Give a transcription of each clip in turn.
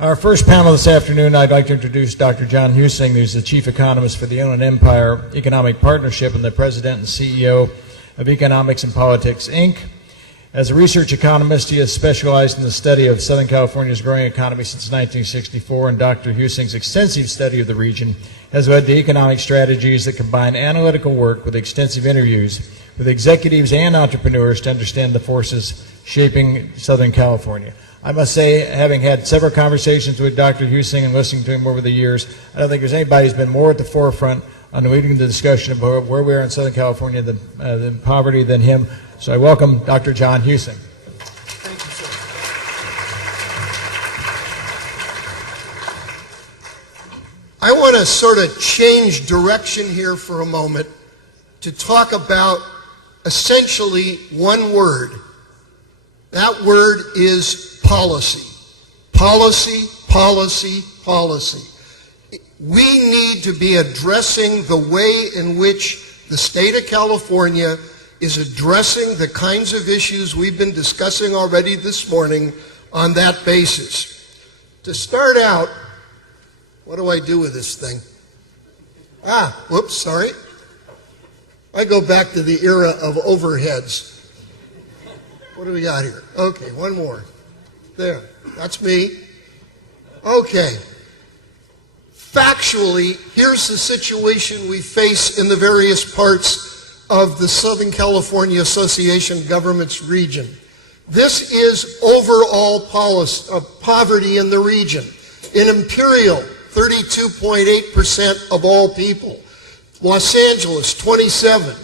Our first panel this afternoon, I'd like to introduce Dr. John Husing, who's the Chief Economist for the Inland Empire Economic Partnership and the President and CEO of Economics and Politics, Inc. As a research economist, he has specialized in the study of Southern California's growing economy since 1964, and Dr. Husing's extensive study of the region has led to economic strategies that combine analytical work with extensive interviews with executives and entrepreneurs to understand the forces shaping Southern California. I must say, having had several conversations with Dr. Husing and listening to him over the years, I don't think there's anybody who's been more at the forefront on leading the discussion about where we are in Southern California than poverty than him. So I welcome Dr. John Husing. Thank you, sir. I want to sort of change direction here for a moment to talk about essentially one word. That word is policy. Policy, policy, policy. We need to be addressing the way in which the state of California is addressing the kinds of issues we've been discussing already this morning on that basis. To start out, what do I do with this thing? Whoops, sorry. I go back to the era of overheads. What do we got here? Okay, one more. There, that's me. Okay. Factually, here's the situation we face in the various parts of the Southern California Association of Governments region. This is overall policy of poverty in the region. In Imperial, 32.8% of all people. Los Angeles, 27.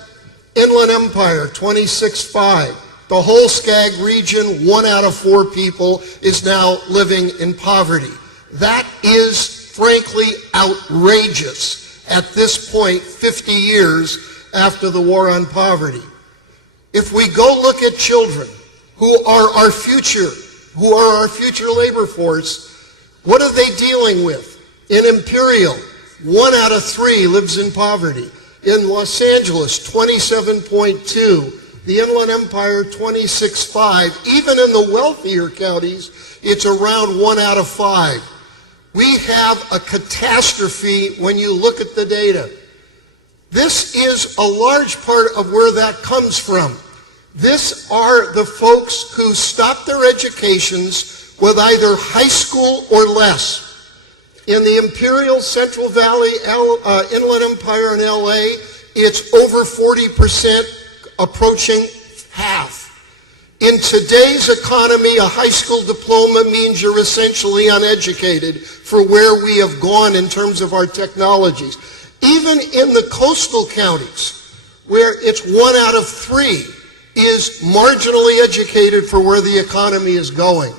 Inland Empire, 26.5. The whole Skag region, 1 out of 4 people is now living in poverty. That is, frankly, outrageous at this point, 50 years after the war on poverty. If we go look at children who are our future labor force, what are they dealing with? In Imperial, 1 out of 3 lives in poverty. In Los Angeles, 27.2. The Inland Empire, 26.5. Even in the wealthier counties, it's around 1 out of 5. We have a catastrophe when you look at the data. This is a large part of where that comes from. This are the folks who stopped their educations with either high school or less. In the Imperial, Central Valley, Inland Empire, and LA, it's over 40%, approaching half. In today's economy, a high school diploma means you're essentially uneducated for where we have gone in terms of our technologies. Even in the coastal counties, where it's 1 out of 3 is marginally educated for where the economy is going.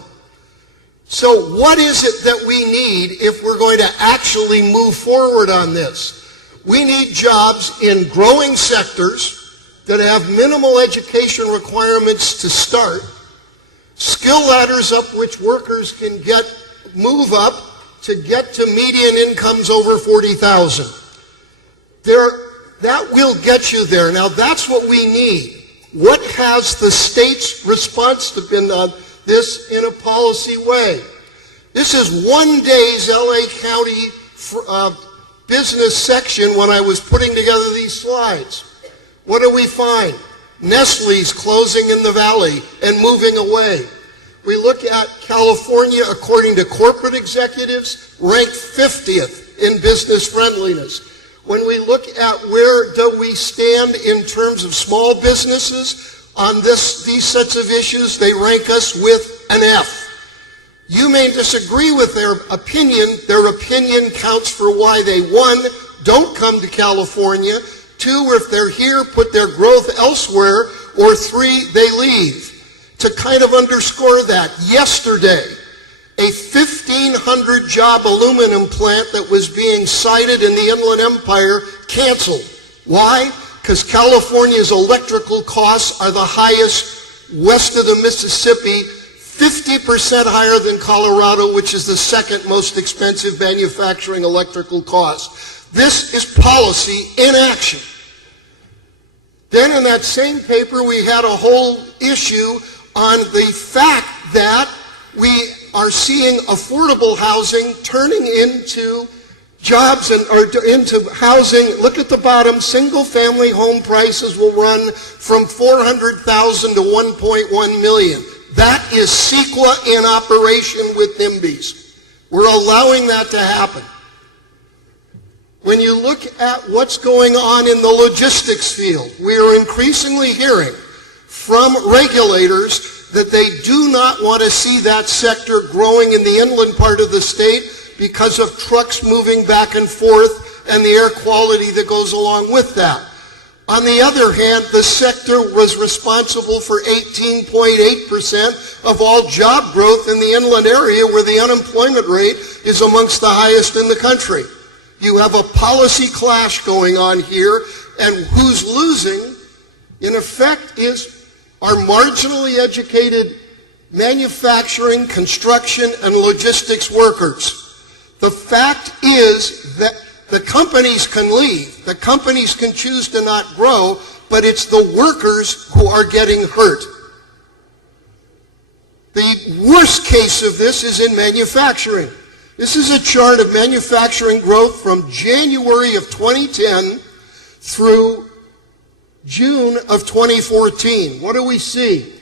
So what is it that we need if we're going to actually move forward on this? We need jobs in growing sectors that have minimal education requirements to start, skill ladders up which workers can move up to get to median incomes over $40,000. That will get you there. Now that's what we need. What has the state's response been on this in a policy way? This is one day's LA County business section when I was putting together these slides. What do we find? Nestle's closing in the valley and moving away. We look at California, according to corporate executives, ranked 50th in business friendliness. When we look at where do we stand in terms of small businesses on these sets of issues, they rank us with an F. You may disagree with their opinion. Their opinion counts for why they, 1, don't come to California, 2, if they're here, put their growth elsewhere, or 3, they leave. To kind of underscore that, yesterday, a 1,500 job aluminum plant that was being sited in the Inland Empire canceled. Why? Because California's electrical costs are the highest west of the Mississippi, 50% higher than Colorado, which is the second most expensive manufacturing electrical cost. This is policy in action. Then in that same paper, we had a whole issue on the fact that we are seeing affordable housing turning into jobs or into housing. Look at the bottom. Single-family home prices will run from $400,000 to $1.1 million. That is CEQA in operation with NIMBYs. We're allowing that to happen. When you look at what's going on in the logistics field, we are increasingly hearing from regulators that they do not want to see that sector growing in the inland part of the state because of trucks moving back and forth and the air quality that goes along with that. On the other hand, the sector was responsible for 18.8% of all job growth in the inland area, where the unemployment rate is amongst the highest in the country. You have a policy clash going on here, and who's losing, in effect, is our marginally educated manufacturing, construction, and logistics workers. The fact is that the companies can leave. The companies can choose to not grow, but it's the workers who are getting hurt. The worst case of this is in manufacturing. This is a chart of manufacturing growth from January of 2010 through June of 2014. What do we see?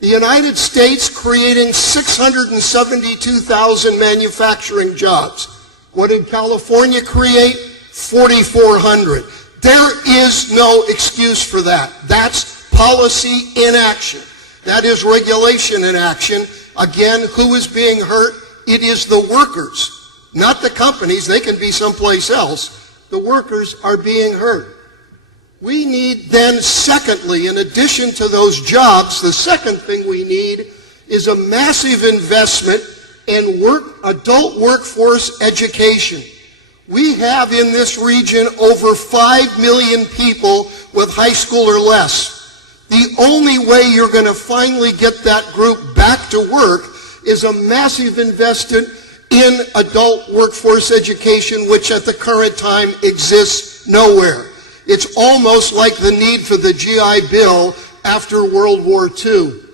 The United States creating 672,000 manufacturing jobs. What did California create? 4,400. There is no excuse for that. That's policy in action. That is regulation in action. Again, who is being hurt? It is the workers, not the companies. They can be someplace else. The workers are being hurt. We need then, secondly, in addition to those jobs, the second thing we need is a massive investment in adult workforce education. We have in this region over 5 million people with high school or less. The only way you're going to finally get that group back to work is a massive investment in adult workforce education, which at the current time exists nowhere. It's almost like the need for the GI Bill after World War II.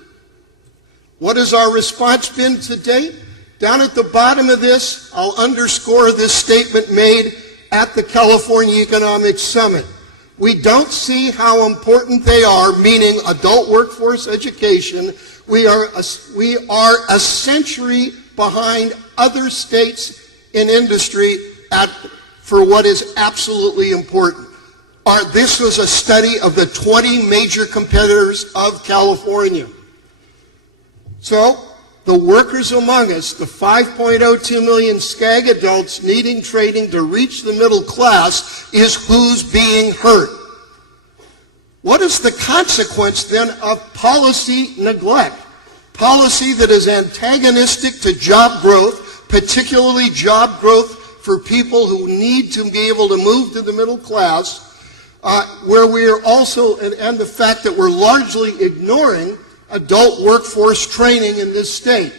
What has our response been to date? Down at the bottom of this, I'll underscore this statement made at the California Economic Summit. We don't see how important they are, meaning adult workforce education. We are a century behind other states in industry for what is absolutely important. This was a study of the 20 major competitors of California. So, the workers among us, the 5.02 million SCAG adults needing training to reach the middle class, is who's being hurt. What is the consequence then of policy neglect? Policy that is antagonistic to job growth, particularly job growth for people who need to be able to move to the middle class, where we are also, and the fact that we're largely ignoring adult workforce training in this state.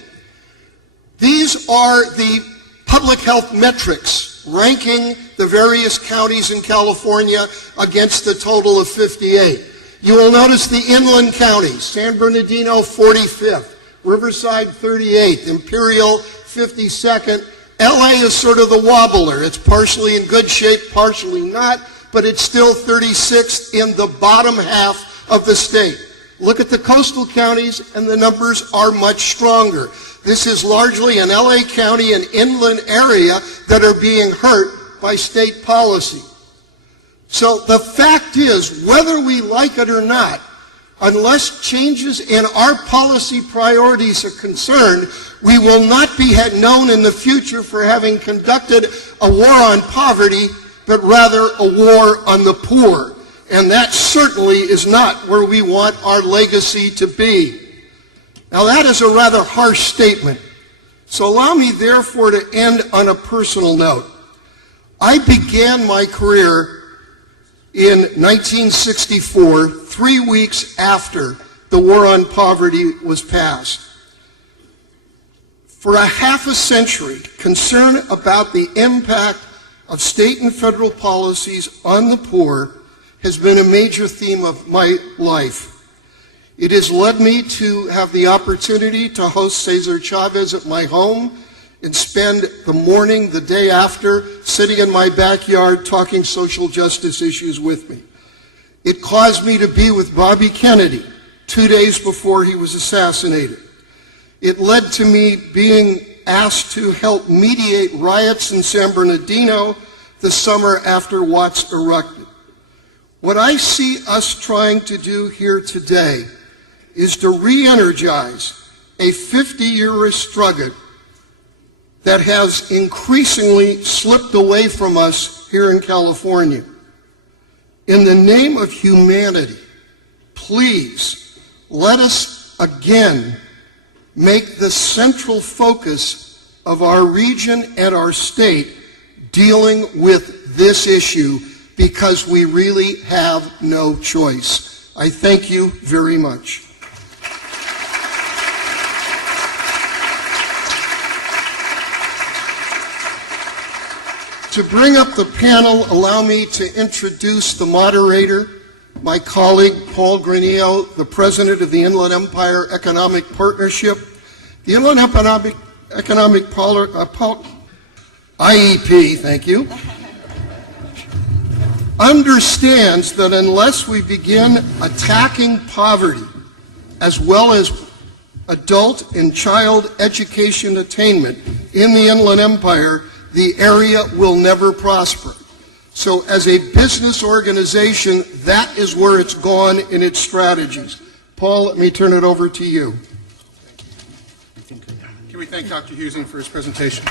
These are the public health metrics ranking the various counties in California against the total of 58. You will notice the inland counties: San Bernardino 45th, Riverside 38th, Imperial 52nd. LA is sort of the wobbler. It's partially in good shape, partially not, but it's still 36th in the bottom half of the state. Look at the coastal counties, and the numbers are much stronger. This is largely an LA County and inland area that are being hurt by state policy. So the fact is, whether we like it or not, unless changes in our policy priorities are concerned, we will not be known in the future for having conducted a war on poverty, but rather a war on the poor. And that certainly is not where we want our legacy to be. Now, that is a rather harsh statement. So allow me, therefore, to end on a personal note. I began my career in 1964, 3 weeks after the War on Poverty was passed. For a half a century, concern about the impact of state and federal policies on the poor has been a major theme of my life. It has led me to have the opportunity to host Cesar Chavez at my home and spend the morning, the day after, sitting in my backyard talking social justice issues with me. It caused me to be with Bobby Kennedy 2 days before he was assassinated. It led to me being asked to help mediate riots in San Bernardino the summer after Watts erupted. What I see us trying to do here today is to re-energize a 50-year struggle that has increasingly slipped away from us here in California. In the name of humanity, please let us again make the central focus of our region and our state dealing with this issue, because we really have no choice. I thank you very much. To bring up the panel, allow me to introduce the moderator, my colleague Paul Granillo, the president of the Inland Empire Economic Partnership. The Inland Economic IEP, thank you, understands that unless we begin attacking poverty as well as adult and child education attainment in the Inland Empire, the area will never prosper. So as a business organization, that is where it's gone in its strategies. Paul, let me turn it over to you. Can we thank Dr. Husing for his presentation?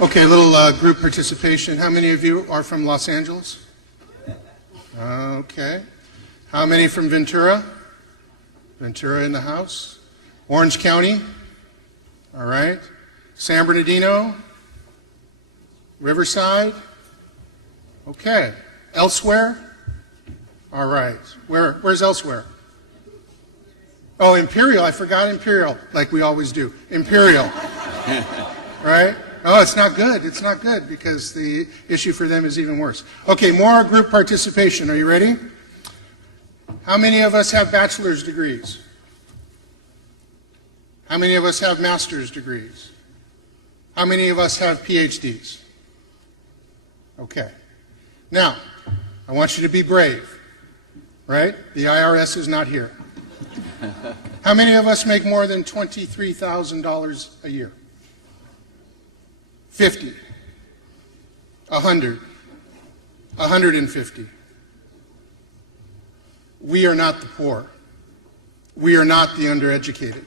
Okay, a little group participation. How many of you are from Los Angeles? Okay. How many from Ventura? Ventura in the house. Orange County? All right. San Bernardino? Riverside? Okay. Elsewhere? All right. Where's elsewhere? Oh, Imperial. I forgot Imperial, like we always do. Imperial. Right? Oh, it's not good. It's not good, because the issue for them is even worse. Okay, more group participation. Are you ready? How many of us have bachelor's degrees? How many of us have master's degrees? How many of us have PhDs? Okay. Now, I want you to be brave, right? The IRS is not here. How many of us make more than $23,000 a year? 50, 100, 150. We are not the poor. We are not the undereducated.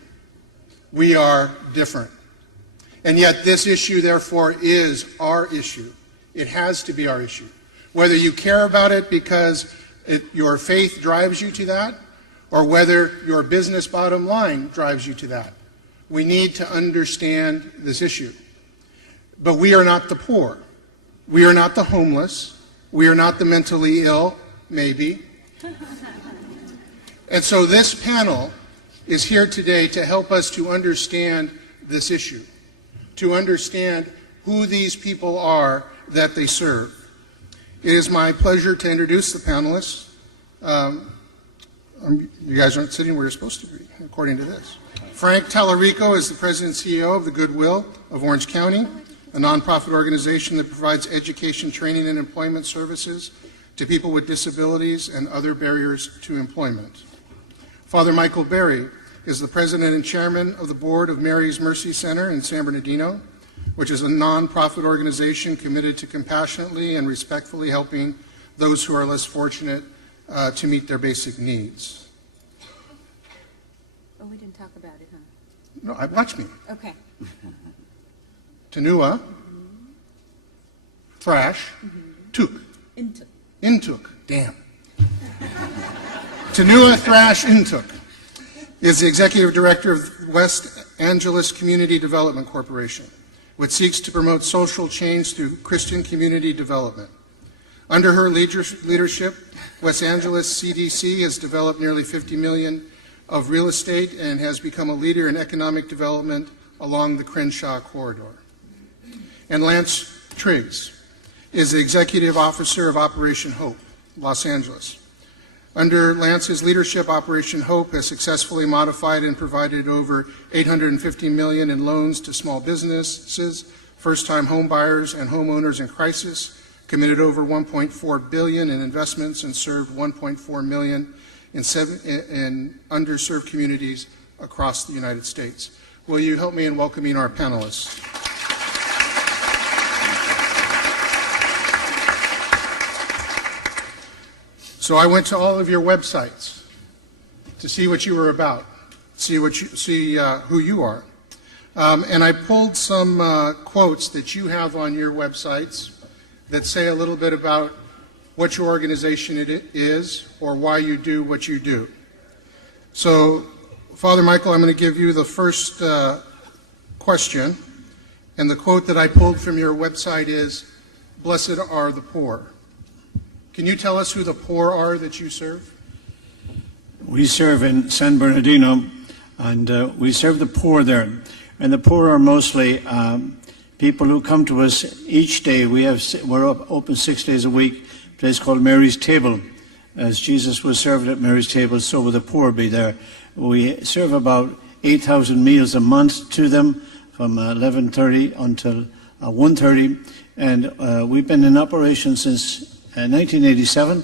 We are different. And yet this issue, therefore, is our issue. It has to be our issue. Whether you care about it because your faith drives you to that, or whether your business bottom line drives you to that. We need to understand this issue. But we are not the poor. We are not the homeless. We are not the mentally ill, maybe. And so this panel is here today to help us to understand this issue, to understand who these people are that they serve. It is my pleasure to introduce the panelists. You guys aren't sitting where you're supposed to be, according to this. Frank Tallarico is the president and CEO of the Goodwill of Orange County, a nonprofit organization that provides education, training, and employment services to people with disabilities and other barriers to employment. Father Michael Berry is the president and chairman of the board of Mary's Mercy Center in San Bernardino, which is a nonprofit organization committed to compassionately and respectfully helping those who are less fortunate to meet their basic needs. Oh, we didn't talk about it, huh? No, watch me. Okay. Tanua, Thrash, Took. Intook. Damn. Tanua Thrash Intook is the executive director of West Angeles Community Development Corporation, which seeks to promote social change through Christian community development. Under her leadership, West Angeles CDC has developed nearly $50 million of real estate and has become a leader in economic development along the Crenshaw corridor. And Lance Triggs is the executive officer of Operation Hope, Los Angeles. Under Lance's leadership, Operation Hope has successfully modified and provided over $850 million in loans to small businesses, first-time home buyers, and homeowners in crisis, committed over $1.4 billion in investments, and served 1.4 million in underserved communities across the United States. Will you help me in welcoming our panelists? So I went to all of your websites to see what you were about, see who you are. And I pulled some quotes that you have on your websites that say a little bit about what your organization it is or why you do what you do. So, Father Michael, I'm going to give you the first question. And the quote that I pulled from your website is, "Blessed are the poor." Can you tell us who the poor are that you serve? We serve in San Bernardino, and we serve the poor there. And the poor are mostly people who come to us each day. We're open 6 days a week, a place called Mary's Table. As Jesus was served at Mary's Table, so will the poor be there. We serve about 8,000 meals a month to them from 11:30 until 1:30. And we've been in operation since 1987.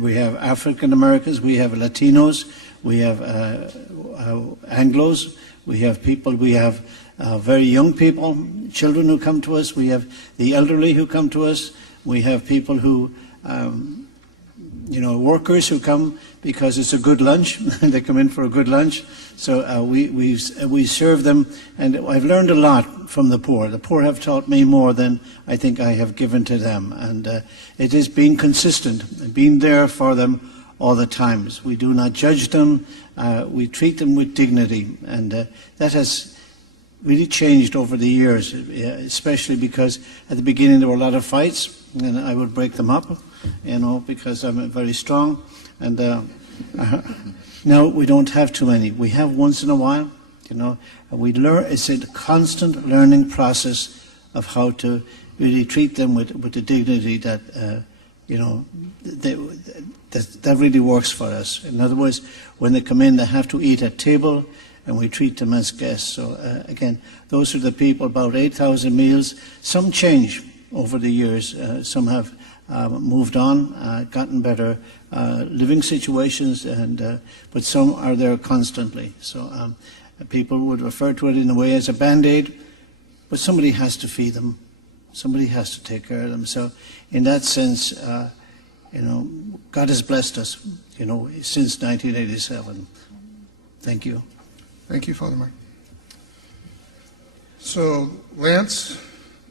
We have African Americans, we have Latinos, we have Anglos, we have very young people, children who come to us, we have the elderly who come to us, we have people who, workers who come because it's a good lunch. They come in for a good lunch. So we serve them, and I've learned a lot from the poor. The poor have taught me more than I think I have given to them, and it is being consistent, being there for them all the times. We do not judge them. We treat them with dignity, and that has really changed over the years, especially because at the beginning there were a lot of fights, and I would break them up, because I'm very strong. And now we don't have too many. We have once in a while, and we learn. It's a constant learning process of how to really treat them with the dignity that that really works for us. In other words, when they come in, they have to eat at table, and we treat them as guests. So again, those are the people. About 8,000 meals. Some change over the years. Some have moved on, gotten better living situations, but some are there constantly. So people would refer to it in a way as a Band-Aid, but somebody has to feed them. Somebody has to take care of them. So in that sense, God has blessed us, since 1987. Thank you. Thank you, Father Mike. So, Lance,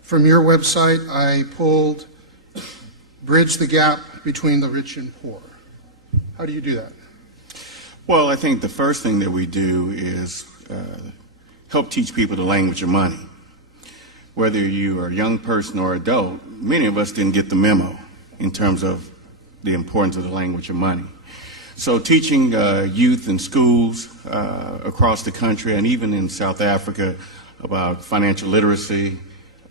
from your website, I pulled bridge the gap between the rich and poor. How do you do that? Well, I think the first thing that we do is help teach people the language of money. Whether you are a young person or adult, many of us didn't get the memo in terms of the importance of the language of money. So teaching youth in schools across the country and even in South Africa about financial literacy,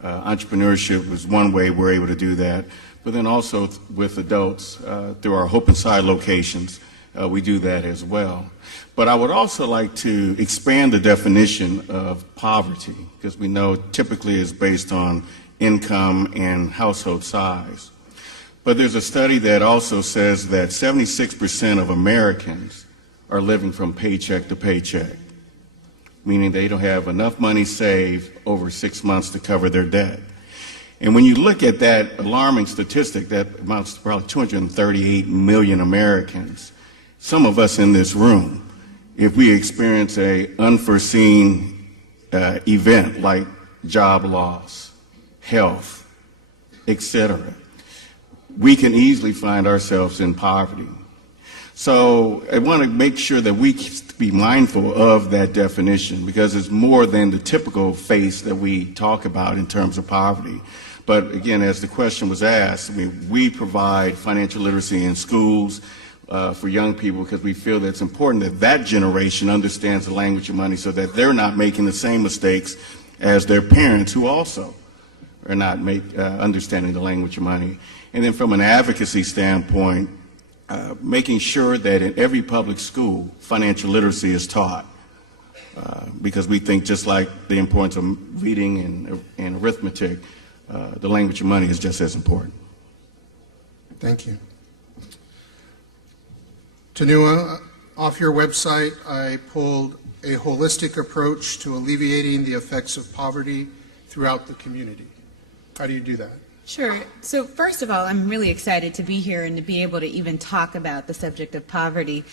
entrepreneurship is one way we're able to do that. But then also with adults through our Hope Inside locations, we do that as well. But I would also like to expand the definition of poverty, because we know typically it's based on income and household size. But there's a study that also says that 76% of Americans are living from paycheck to paycheck, meaning they don't have enough money saved over 6 months to cover their debt. And when you look at that alarming statistic, that amounts to probably 238 million Americans, some of us in this room, if we experience an unforeseen event like job loss, health, etc., we can easily find ourselves in poverty. So I want to make sure that we be mindful of that definition, because it's more than the typical face that we talk about in terms of poverty. But again, as the question was asked, we provide financial literacy in schools for young people, because we feel that it's important that that generation understands the language of money so that they're not making the same mistakes as their parents, who also are not understanding the language of money. And then from an advocacy standpoint, making sure that in every public school, financial literacy is taught. Because we think just like the importance of reading and arithmetic, the language of money is just as important. Thank you. Tanua, off your website, I pulled a holistic approach to alleviating the effects of poverty throughout the community. How do you do that? Sure. So first of all, I'm really excited to be here and to be able to even talk about the subject of poverty.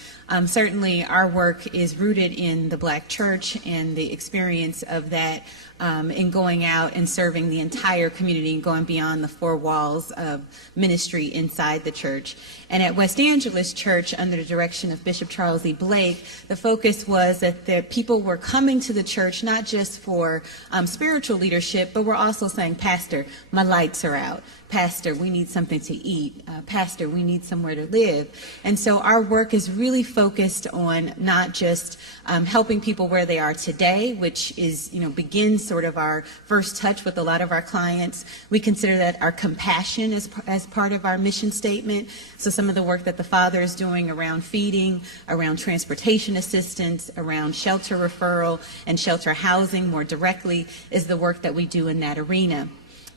Certainly our work is rooted in the Black church and the experience of that in going out and serving the entire community and going beyond the four walls of ministry inside the church. And at West Angeles Church, under the direction of Bishop Charles E. Blake, the focus was that the people were coming to the church not just for spiritual leadership, but we're also saying, Pastor, my lights are out. Pastor, we need something to eat. Pastor, we need somewhere to live. And so our work is really focused on not just helping people where they are today, which is, begins sort of our first touch with a lot of our clients. We consider that our compassion as part of our mission statement. So some of the work that the Father is doing around feeding, around transportation assistance, around shelter referral and shelter housing more directly is the work that we do in that arena.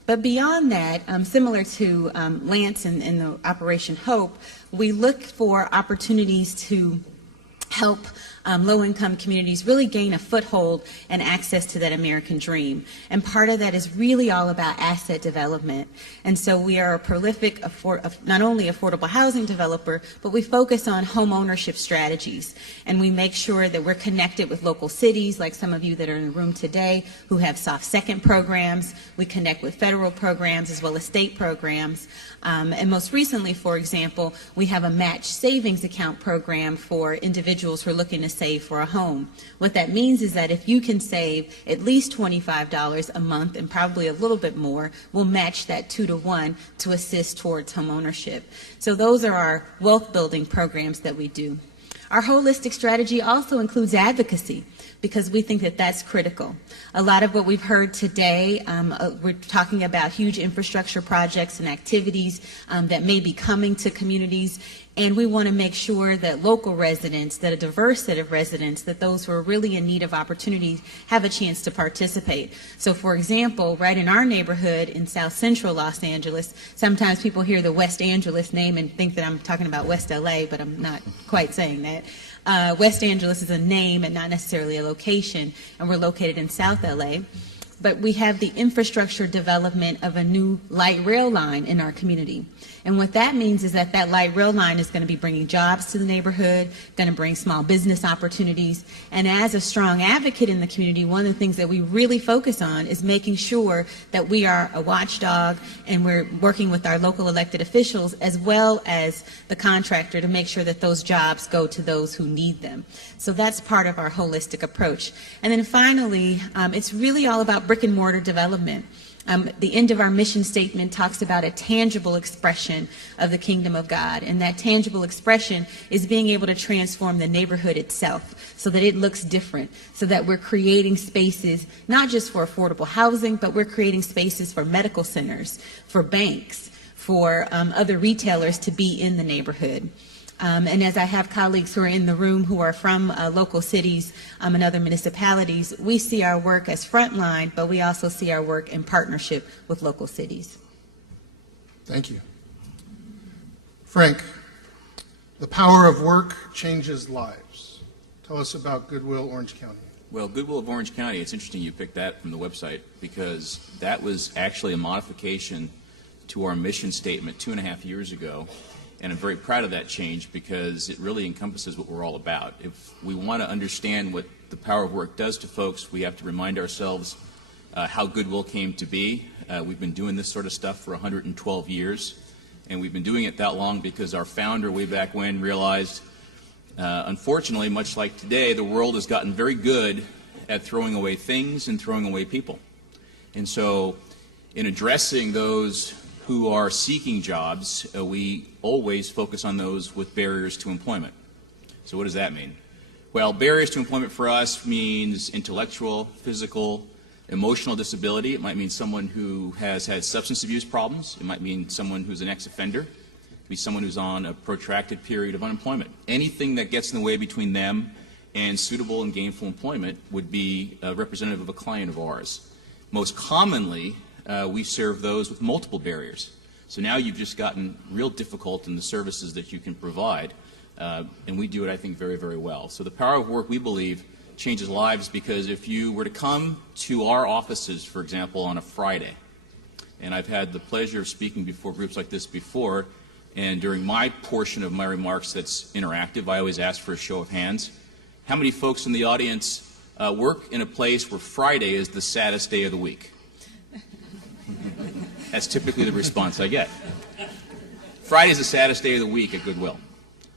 But beyond that, similar to Lance and the Operation Hope, we look for opportunities to help low-income communities really gain a foothold and access to that American dream. And part of that is really all about asset development. And so we are a prolific, not only affordable housing developer, but we focus on home ownership strategies. And we make sure that we're connected with local cities, like some of you that are in the room today, who have soft second programs. We connect with federal programs as well as state programs. And most recently, for example, we have a match savings account program for individuals who are looking to save for a home. What that means is that if you can save at least $25 a month and probably a little bit more, we'll match that 2-to-1 to assist towards home ownership. So those are our wealth building programs that we do. Our holistic strategy also includes advocacy, because we think that that's critical. A lot of what we've heard today, we're talking about huge infrastructure projects and activities that may be coming to communities, and we want to make sure that local residents, that a diverse set of residents, that those who are really in need of opportunities have a chance to participate. So for example, right in our neighborhood in South Central Los Angeles, sometimes people hear the West Angeles name and think that I'm talking about West LA, but I'm not quite saying that. West Angeles is a name and not necessarily a location, and we're located in South LA. But we have the infrastructure development of a new light rail line in our community. And what that means is that that light rail line is going to be bringing jobs to the neighborhood, going to bring small business opportunities. And as a strong advocate in the community, one of the things that we really focus on is making sure that we are a watchdog and we're working with our local elected officials as well as the contractor to make sure that those jobs go to those who need them. So that's part of our holistic approach. And then finally, it's really all about brick and mortar development. The end of our mission statement talks about a tangible expression of the kingdom of God, and that tangible expression is being able to transform the neighborhood itself so that it looks different, so that we're creating spaces not just for affordable housing, but we're creating spaces for medical centers, for banks, for other retailers to be in the neighborhood. And as I have colleagues who are in the room who are from local cities and other municipalities, we see our work as frontline, but we also see our work in partnership with local cities. Thank you. Frank, the power of work changes lives. Tell us about Goodwill Orange County. Well, Goodwill of Orange County, it's interesting you picked that from the website, because that was actually a modification to our mission statement 2.5 years ago. And I'm very proud of that change because it really encompasses what we're all about. If we want to understand what the power of work does to folks, we have to remind ourselves how Goodwill came to be. We've been doing this sort of stuff for 112 years, and we've been doing it that long because our founder way back when realized, unfortunately, much like today, the world has gotten very good at throwing away things and throwing away people. And so in addressing those who are seeking jobs, we always focus on those with barriers to employment. So what does that mean? Well, barriers to employment for us means intellectual, physical, emotional disability. It might mean someone who has had substance abuse problems. It might mean someone who's an ex-offender. It could be someone who's on a protracted period of unemployment. Anything that gets in the way between them and suitable and gainful employment would be representative of a client of ours. Most commonly, we serve those with multiple barriers. So now you've just gotten real difficult in the services that you can provide, and we do it, I think, very, very well. So the power of work, we believe, changes lives, because if you were to come to our offices, for example, on a Friday, and I've had the pleasure of speaking before groups like this before, and during my portion of my remarks that's interactive, I always ask for a show of hands. How many folks in the audience work in a place where Friday is the saddest day of the week? That's typically the response I get. Friday is the saddest day of the week at Goodwill.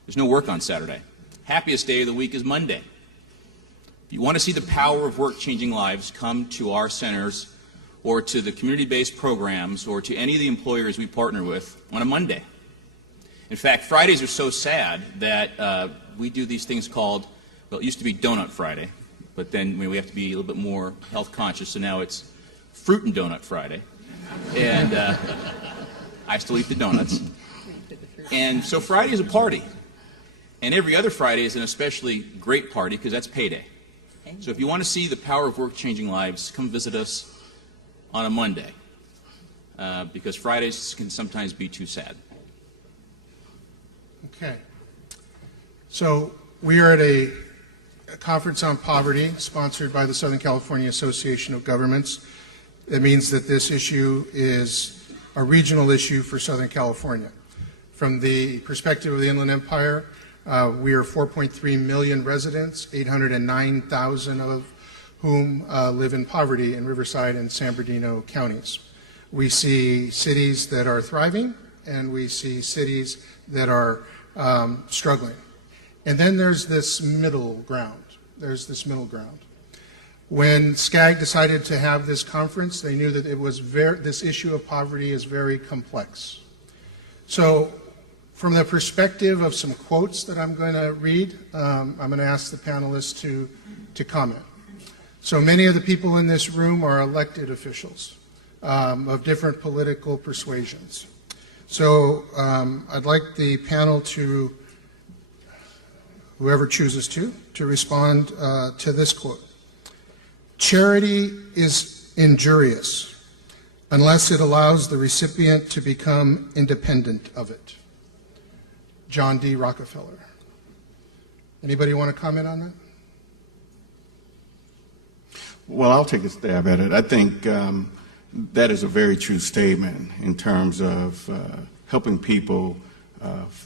There's no work on Saturday. Happiest day of the week is Monday. If you want to see the power of work changing lives, come to our centers or to the community-based programs or to any of the employers we partner with on a Monday. In fact, Fridays are so sad that we do these things called, well, it used to be Donut Friday, but then we have to be a little bit more health conscious, so now it's Fruit and Donut Friday. And I still eat the donuts. And so Friday is a party. And every other Friday is an especially great party because that's payday. So if you want to see the power of work changing lives, come visit us on a Monday, because Fridays can sometimes be too sad. Okay. So we are at a conference on poverty sponsored by the Southern California Association of Governments. That means that this issue is a regional issue for Southern California. From the perspective of the Inland Empire, we are 4.3 million residents, 809,000 of whom live in poverty in Riverside and San Bernardino counties. We see cities that are thriving, and we see cities that are struggling. And then there's this middle ground. When SCAG decided to have this conference, they knew that it was this issue of poverty is very complex. So from the perspective of some quotes that I'm going to read, I'm going to ask the panelists to comment. So many of the people in this room are elected officials of different political persuasions. So I'd like the panel to, whoever chooses to respond to this quote. Charity is injurious unless it allows the recipient to become independent of it. John D. Rockefeller. Anybody want to comment on that? Well, I'll take a stab at it. I think that is a very true statement in terms of helping people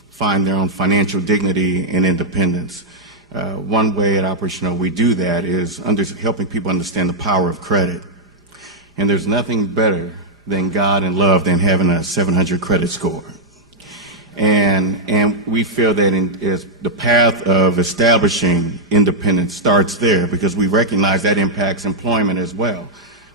find their own financial dignity and independence. One way at Operation O we do that is helping people understand the power of credit. And there's nothing better than God and love than having a 700 credit score. And we feel that the path of establishing independence starts there, because we recognize that impacts employment as well.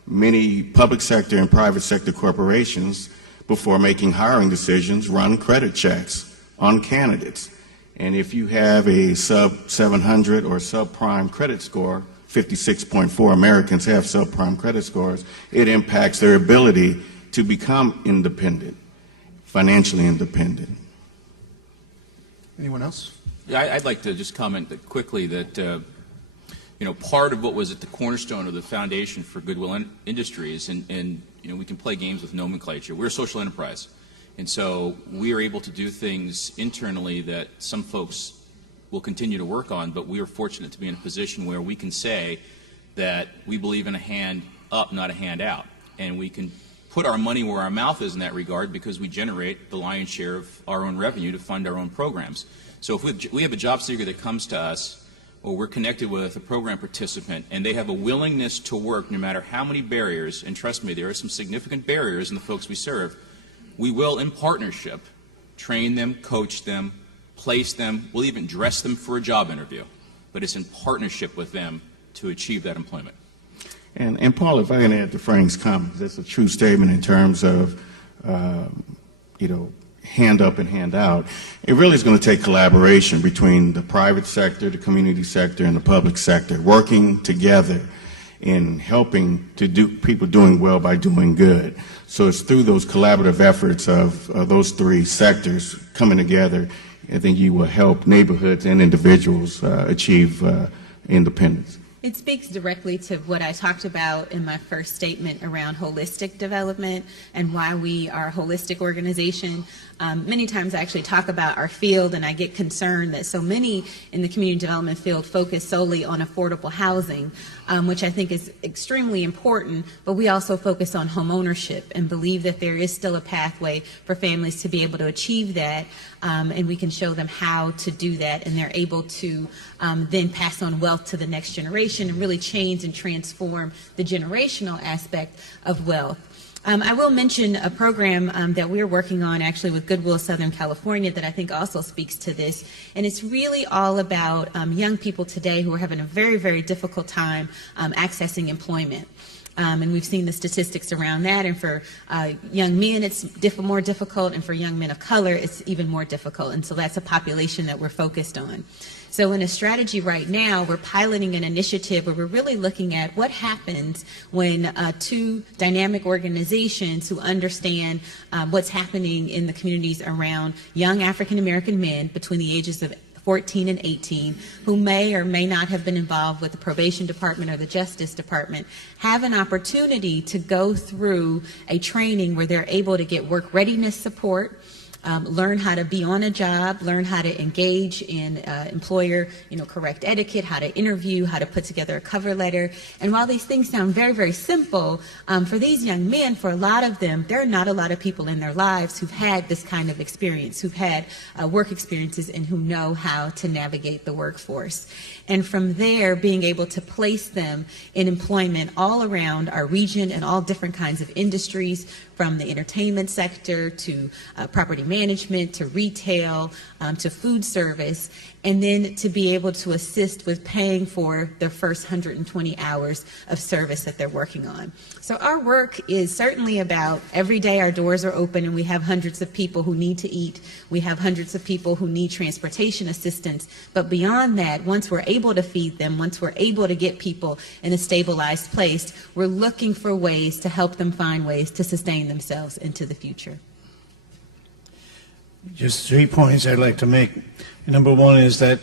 Many public sector and private sector corporations, before making hiring decisions, run credit checks on candidates. And if you have a sub 700 or subprime credit score, 56.4 Americans have subprime credit scores, it impacts their ability to become independent, financially independent. Anyone else? Yeah, I'd like to just comment quickly that part of what was at the cornerstone of the foundation for Goodwill Industries, and we can play games with nomenclature. We're a social enterprise, and so we are able to do things internally that some folks will continue to work on, but we are fortunate to be in a position where we can say that we believe in a hand up, not a hand out, and we can put our money where our mouth is in that regard, because we generate the lion's share of our own revenue to fund our own programs. So if we have a job seeker that comes to us, or we're connected with a program participant, and they have a willingness to work no matter how many barriers, and trust me, there are some significant barriers in the folks we serve, we will, in partnership, train them, coach them, place them, we'll even dress them for a job interview, but it's in partnership with them to achieve that employment. And Paul, if I can add to Frank's comments, that's a true statement in terms of, hand up and hand out. It really is going to take collaboration between the private sector, the community sector, and the public sector, working together in helping to do people doing well by doing good. So it's through those collaborative efforts of those three sectors coming together, I think you will help neighborhoods and individuals achieve independence. It speaks directly to what I talked about in my first statement around holistic development and why we are a holistic organization. Many times I actually talk about our field, and I get concerned that so many in the community development field focus solely on affordable housing, which I think is extremely important, but we also focus on home ownership and believe that there is still a pathway for families to be able to achieve that, and we can show them how to do that, and they're able to then pass on wealth to the next generation and really change and transform the generational aspect of wealth. I will mention a program that we're working on actually with Goodwill Southern California that I think also speaks to this, and it's really all about young people today who are having a very, very difficult time accessing employment. And we've seen the statistics around that, and for young men it's more difficult, and for young men of color it's even more difficult, and so that's a population that we're focused on. So in a strategy right now, we're piloting an initiative where we're really looking at what happens when two dynamic organizations who understand what's happening in the communities around young African American men between the ages of 14 and 18, who may or may not have been involved with the probation department or the justice department, have an opportunity to go through a training where they're able to get work readiness support, learn how to be on a job, learn how to engage in employer, correct etiquette, how to interview, how to put together a cover letter. And while these things sound very, very simple, for these young men, for a lot of them, there are not a lot of people in their lives who've had this kind of experience, who've had work experiences, and who know how to navigate the workforce. And from there, being able to place them in employment all around our region and all different kinds of industries, from the entertainment sector to property management to retail to food service, and then to be able to assist with paying for their first 120 hours of service that they're working on. So our work is certainly about every day our doors are open and we have hundreds of people who need to eat. We have hundreds of people who need transportation assistance. But beyond that, once we're able to feed them, once we're able to get people in a stabilized place, we're looking for ways to help them find ways to sustain themselves into the future. Just 3 points I'd like to make. Number one is that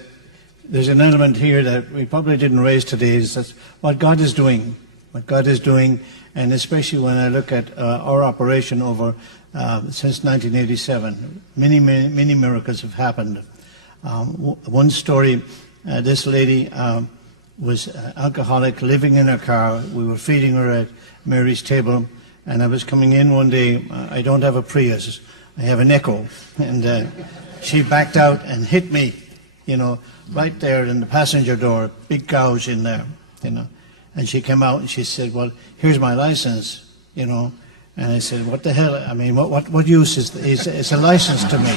there's an element here that we probably didn't raise today, is that what God is doing. What God is doing, and especially when I look at our operation over since 1987, many miracles have happened. One story, this lady was alcoholic, living in her car. We were feeding her at Mary's table, and I was coming in one day. I don't have a Prius, I have an Echo, and she backed out and hit me, right there in the passenger door, big gouge in there, And she came out and she said, "Well, here's my license," And I said, "What the hell? I mean, what use is a license to me?"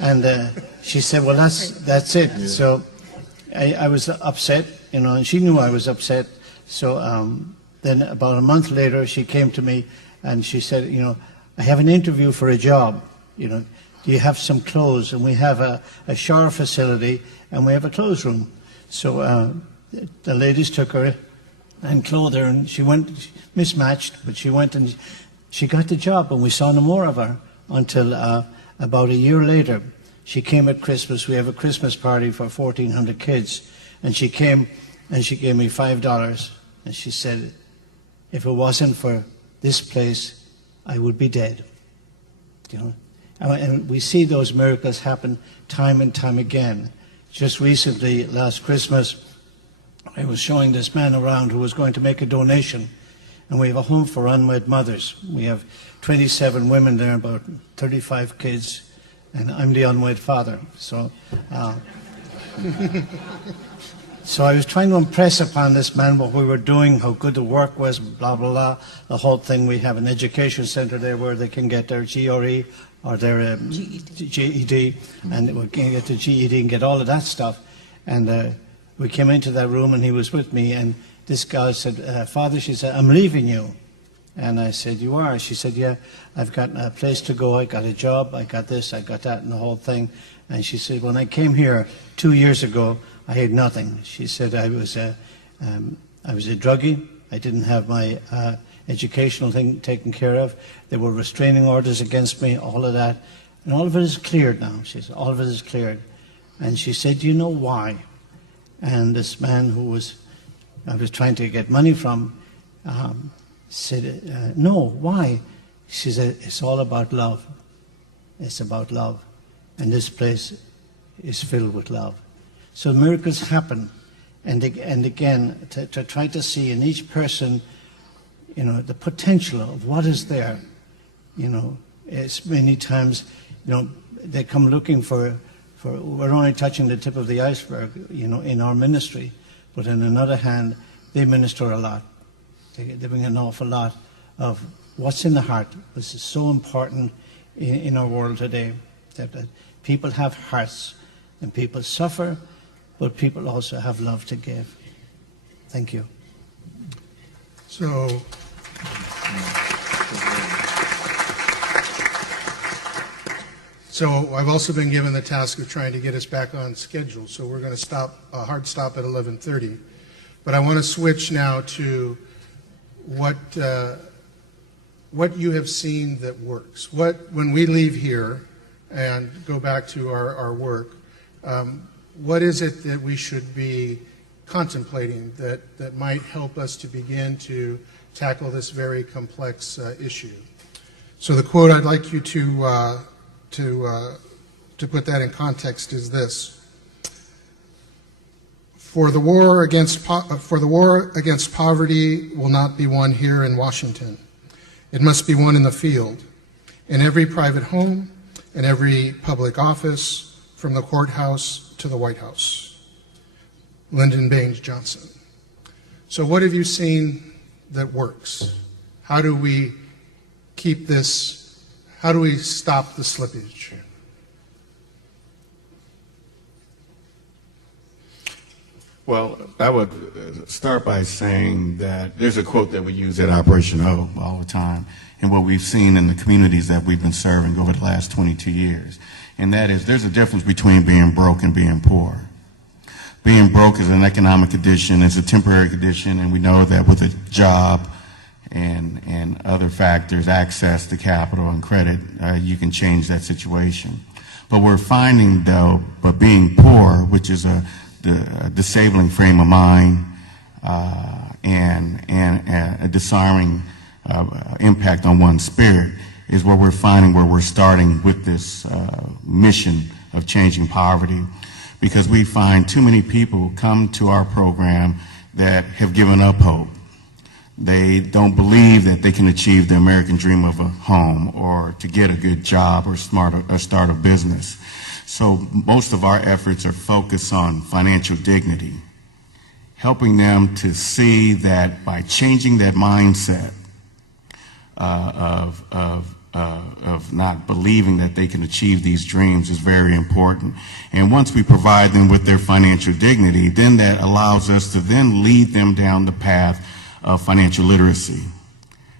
And she said, "Well, that's it." So I was upset, and she knew I was upset. So then about a month later, she came to me and she said, "I have an interview for a job. Do you have some clothes?" And we have a shower facility and we have a clothes room. So the ladies took her and clothed her, and she went mismatched, but she went and she got the job, and we saw no more of her until about a year later. She came at Christmas. We have a Christmas party for 1,400 kids, and she came and she gave me $5, and she said, "If it wasn't for this place, I would be dead." And we see those miracles happen time and time again. Just recently, last Christmas, I was showing this man around who was going to make a donation, and we have a home for unwed mothers. We have 27 women there, about 35 kids, and I'm the unwed father. So I was trying to impress upon this man what we were doing, how good the work was, blah, blah, blah, the whole thing. We have an education center there where they can get their GRE or their GED, and we can get the GED and get all of that stuff. And we came into that room, and he was with me, and this guy said, "Father," she said, "I'm leaving you." And I said, "You are?" She said, "Yeah, I've got a place to go, I got a job, I got this, I got that, and the whole thing." And she said, "When I came here 2 years ago, I had nothing." She said, "I was I was a druggie. I didn't have my educational thing taken care of. There were restraining orders against me, all of that. And all of it is cleared now, she said. All of it is cleared. And she said, do you know why? And this man who I was trying to get money from said, no, why? She said, it's all about love. It's about love. And this place is filled with love. So miracles happen. And again, to try to see in each person, the potential of what is there. It's many times, they come looking for, we're only touching the tip of the iceberg, in our ministry. But on another hand, they minister a lot. They bring an awful lot of what's in the heart, which is so important in our world today. That people have hearts, and people suffer, but people also have love to give. Thank you. So, I've also been given the task of trying to get us back on schedule. So we're going to hard stop at 11:30. But I want to switch now to what you have seen that works. When we leave here and go back to our work, what is it that we should be contemplating that might help us to begin to tackle this very complex issue? So the quote I'd like you to put that in context is this: For the war against poverty will not be won here in Washington. It must be won in the field, in every private home, in every public office, from the courthouse to the White House. Lyndon Baines Johnson. So what have you seen that works? How do we keep this, how do we stop the slippage? Well, I would start by saying that there's a quote that we use at Operation O all the time, and what we've seen in the communities that we've been serving over the last 22 years, and that is there's a difference between being broke and being poor. Being broke is an economic condition, it's a temporary condition, and we know that with a job and other factors, access to capital and credit, you can change that situation. But we're finding, though, but being poor, which is a disabling frame of mind and a disarming impact on one's spirit, is where we're finding where we're starting with this mission of changing poverty, because we find too many people come to our program that have given up hope. They don't believe that they can achieve the American dream of a home or to get a good job or start a business. So most of our efforts are focused on financial dignity, helping them to see that by changing that mindset of not believing that they can achieve these dreams is very important. And once we provide them with their financial dignity, then that allows us to then lead them down the path of financial literacy.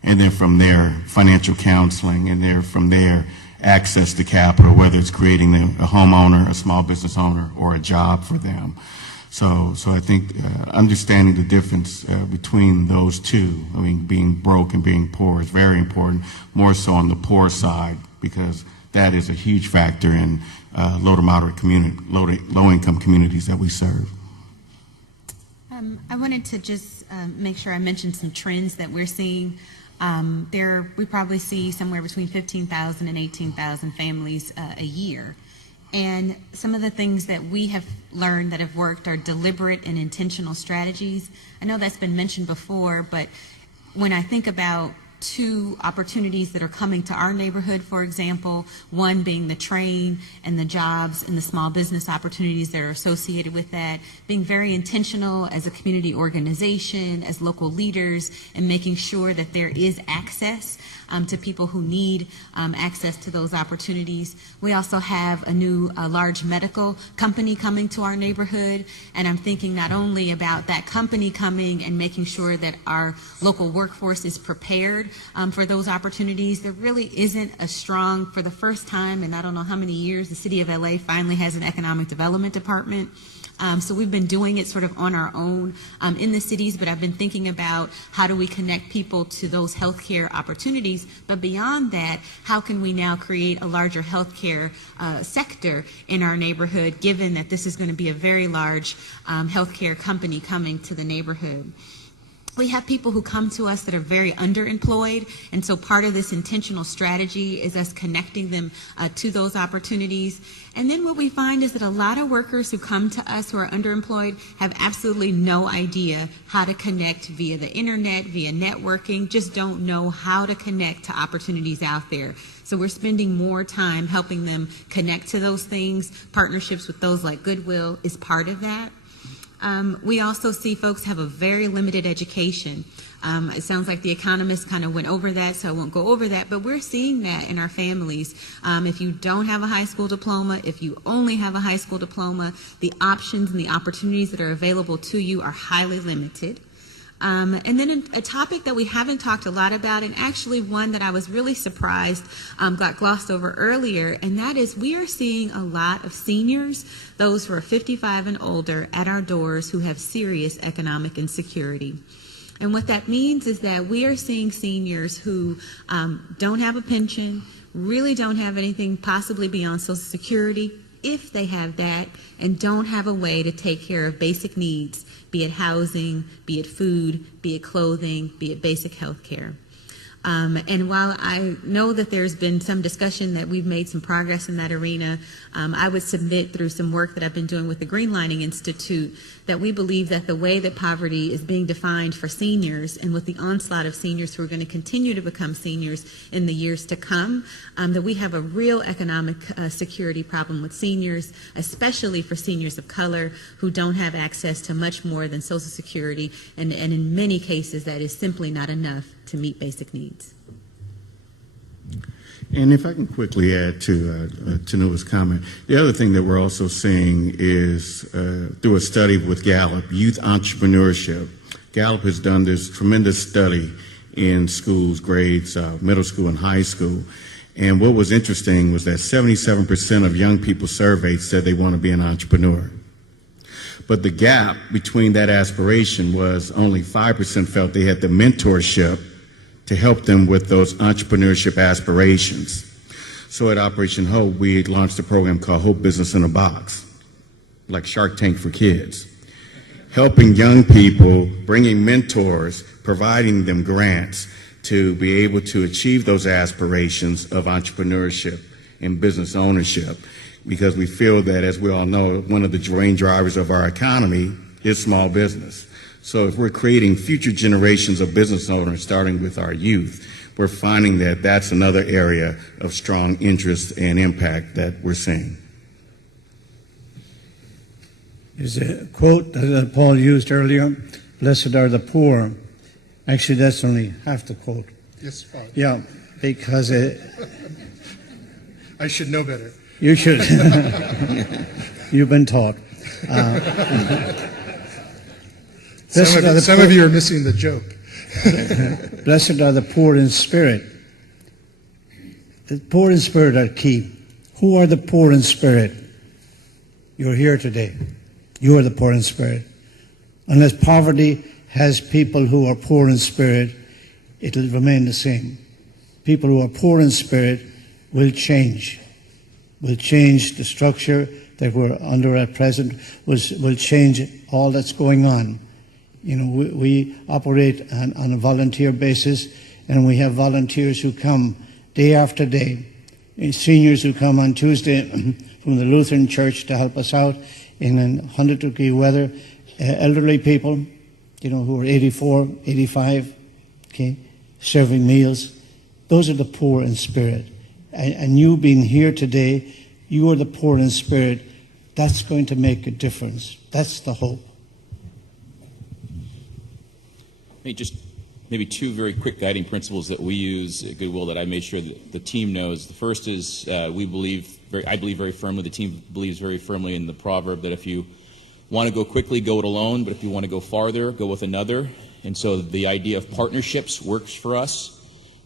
And then from there, financial counseling, and then from there, access to capital, whether it's creating a homeowner, a small business owner, or a job for them. So I think understanding the difference between those two, I mean, being broke and being poor, is very important, more so on the poor side, because that is a huge factor in low to moderate community, low income communities that we serve. I wanted to just make sure I mentioned some trends that we're seeing. We probably see somewhere between 15,000 and 18,000 families a year. And some of the things that we have learned that have worked are deliberate and intentional strategies. I know that's been mentioned before, but when I think about two opportunities that are coming to our neighborhood, for example, one being the train and the jobs and the small business opportunities that are associated with that, being very intentional as a community organization, as local leaders, and making sure that there is access to people who need access to those opportunities. We also have a new large medical company coming to our neighborhood, and I'm thinking not only about that company coming and making sure that our local workforce is prepared for those opportunities. There really isn't a strong, for the first time in I don't know how many years, the city of LA finally has an economic development department. So we've been doing it sort of on our own in the cities, but I've been thinking about how do we connect people to those healthcare opportunities. But beyond that, how can we now create a larger healthcare sector in our neighborhood, given that this is going to be a very large healthcare company coming to the neighborhood? We have people who come to us that are very underemployed, and so part of this intentional strategy is us connecting them to those opportunities. And then what we find is that a lot of workers who come to us who are underemployed have absolutely no idea how to connect via the internet, via networking, just don't know how to connect to opportunities out there. So we're spending more time helping them connect to those things. Partnerships with those like Goodwill is part of that. We also see folks have a very limited education. It sounds like the economist kind of went over that, so I won't go over that, but we're seeing that in our families. If you don't have a high school diploma, if you only have a high school diploma, the options and the opportunities that are available to you are highly limited. And then a topic that we haven't talked a lot about, and actually one that I was really surprised got glossed over earlier, and that is we are seeing a lot of seniors, those who are 55 and older, at our doors who have serious economic insecurity. And what that means is that we are seeing seniors who don't have a pension, really don't have anything possibly beyond Social Security, if they have that, and don't have a way to take care of basic needs, be it housing, be it food, be it clothing, be it basic health care. And while I know that there's been some discussion that we've made some progress in that arena, I would submit through some work that I've been doing with the Greenlining Institute that we believe that the way that poverty is being defined for seniors, and with the onslaught of seniors who are going to continue to become seniors in the years to come, that we have a real economic security problem with seniors, especially for seniors of color who don't have access to much more than Social Security, and in many cases that is simply not enough to meet basic needs. And if I can quickly add to Nova's comment, the other thing that we're also seeing is through a study with Gallup, youth entrepreneurship. Gallup has done this tremendous study in schools, grades, middle school and high school. And what was interesting was that 77% of young people surveyed said they want to be an entrepreneur. But the gap between that aspiration was only 5% felt they had the mentorship to help them with those entrepreneurship aspirations. So at Operation Hope, we launched a program called Hope Business in a Box, like Shark Tank for kids, helping young people, bringing mentors, providing them grants to be able to achieve those aspirations of entrepreneurship and business ownership, because we feel that, as we all know, one of the main drivers of our economy is small business. So if we're creating future generations of business owners, starting with our youth, we're finding that that's another area of strong interest and impact that we're seeing. There's a quote that Paul used earlier, "Blessed are the poor." Actually, that's only half the quote. Yes, Father. Yeah, because I should know better. you should. You've been taught. Some of you are missing the joke. Blessed are the poor in spirit. The poor in spirit are key. Who are the poor in spirit? You're here today. You are the poor in spirit. Unless poverty has people who are poor in spirit, it'll remain the same. People who are poor in spirit will change. Will change the structure that we're under at present. Will change all that's going on. You know, we operate on a volunteer basis, and we have volunteers who come day after day. Seniors who come on Tuesday from the Lutheran Church to help us out in 100-degree weather. Elderly people, you know, who are 84, 85, okay, serving meals. Those are the poor in spirit. And you being here today, you are the poor in spirit. That's going to make a difference. That's the hope. Maybe two very quick guiding principles that we use at Goodwill that I made sure that the team knows. The first is I believe very firmly, the team believes very firmly in the proverb that if you want to go quickly, go it alone, but if you want to go farther, go with another. And so the idea of partnerships works for us.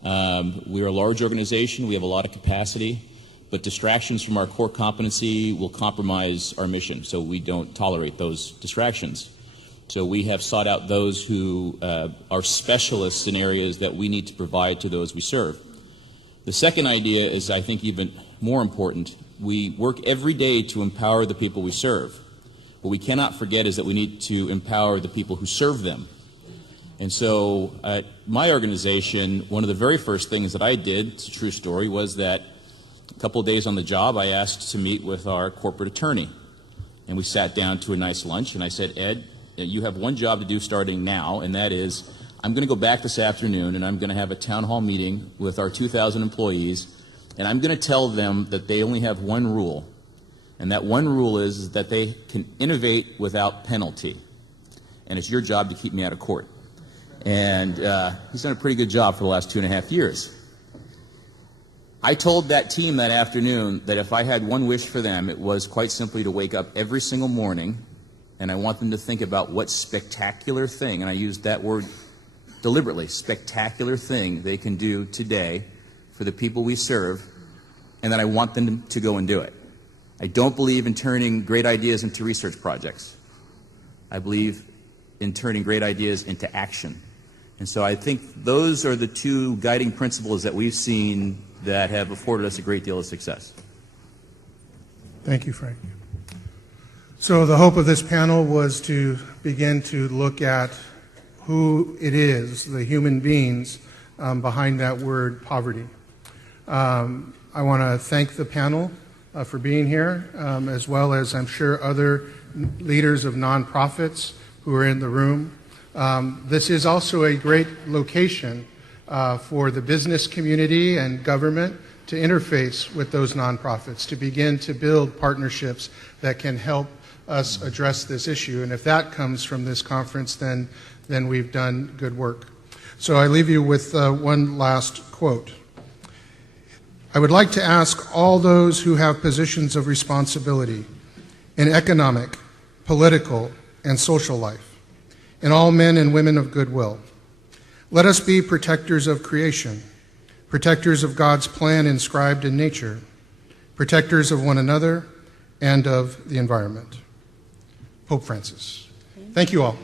We're a large organization. We have a lot of capacity. but distractions from our core competency will compromise our mission, so we don't tolerate those distractions. So we have sought out those who are specialists in areas that we need to provide to those we serve. The second idea is, I think, even more important. We work every day to empower the people we serve. What we cannot forget is that we need to empower the people who serve them. And so at my organization, one of the very first things that I did, it's a true story, was that a couple of days on the job, I asked to meet with our corporate attorney. And we sat down to a nice lunch, and I said, Ed, you have one job to do starting now, and that is, I'm going to go back this afternoon, and I'm going to have a town hall meeting with our 2,000 employees, and I'm going to tell them that they only have one rule, and that one rule is that they can innovate without penalty. And it's your job to keep me out of court. And he's done a pretty good job for the last 2.5 years. I told that team that afternoon that if I had one wish for them, it was quite simply to wake up every single morning, and I want them to think about what spectacular thing, and I used that word deliberately, spectacular thing they can do today for the people we serve, and then I want them to go and do it. I don't believe in turning great ideas into research projects. I believe in turning great ideas into action. And so I think those are the two guiding principles that we've seen that have afforded us a great deal of success. Thank you, Frank. So the hope of this panel was to begin to look at who it is, the human beings behind that word poverty. I want to thank the panel for being here, as well as I'm sure other leaders of nonprofits who are in the room. This is also a great location for the business community and government to interface with those nonprofits, to begin to build partnerships that can help us address this issue. And if that comes from this conference, then we've done good work. So I leave you with one last quote. I would like to ask all those who have positions of responsibility in economic, political, and social life, and all men and women of goodwill, let us be protectors of creation, protectors of God's plan inscribed in nature, protectors of one another and of the environment. Pope Francis. Thank you all.